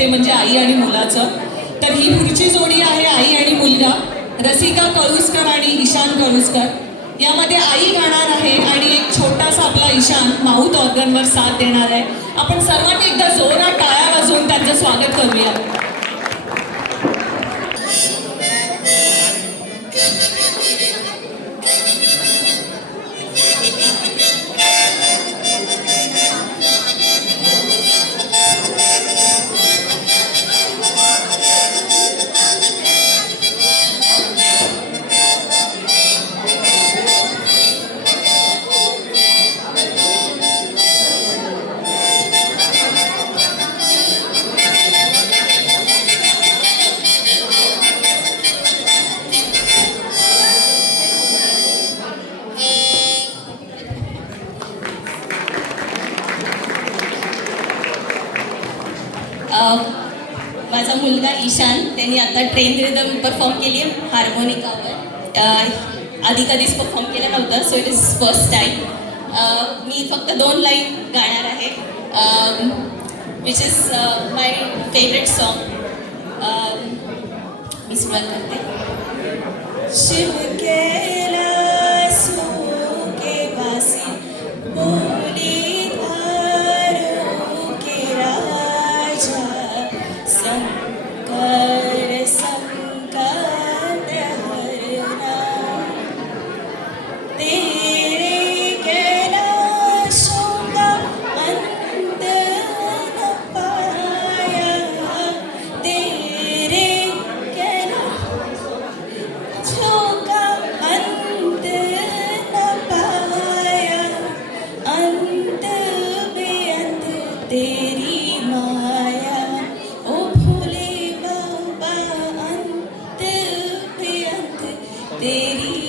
ते म्हणजे आई आणि मुलाचं. तर ही पुढची जोडी आहे आई आणि मुलगा, रसिका कळुसकर आणि ईशान कळुसकर. यामध्ये आई गाणार आहे आणि एक छोटासा आपला ईशान माऊथ ऑर्गनवर साथ देणार आहे. आपण सर्वांनी एकदा जोरात टाळ्या वाजवून त्यांचं स्वागत करूया. माझा मुलगा ईशान त्यांनी आता ट्रेन रिदम परफॉर्म केली आहे हार्मोनिकावर. आधी कधीच परफॉर्म केलं नव्हतं, so it is first time. मी फक्त 2 लाईन गाणार आहे, which is my favourite song. मी सुरुवात करते. शिव केला सो के वासी बोली धारो के राजा संकर संकट हरना तेरे कैलाशों का अंत न पाया तेरे कैलाशों का अंत न पाया अंत बेअंत तेरी माया ओ भोले बाबा अंत बेअंत तेरी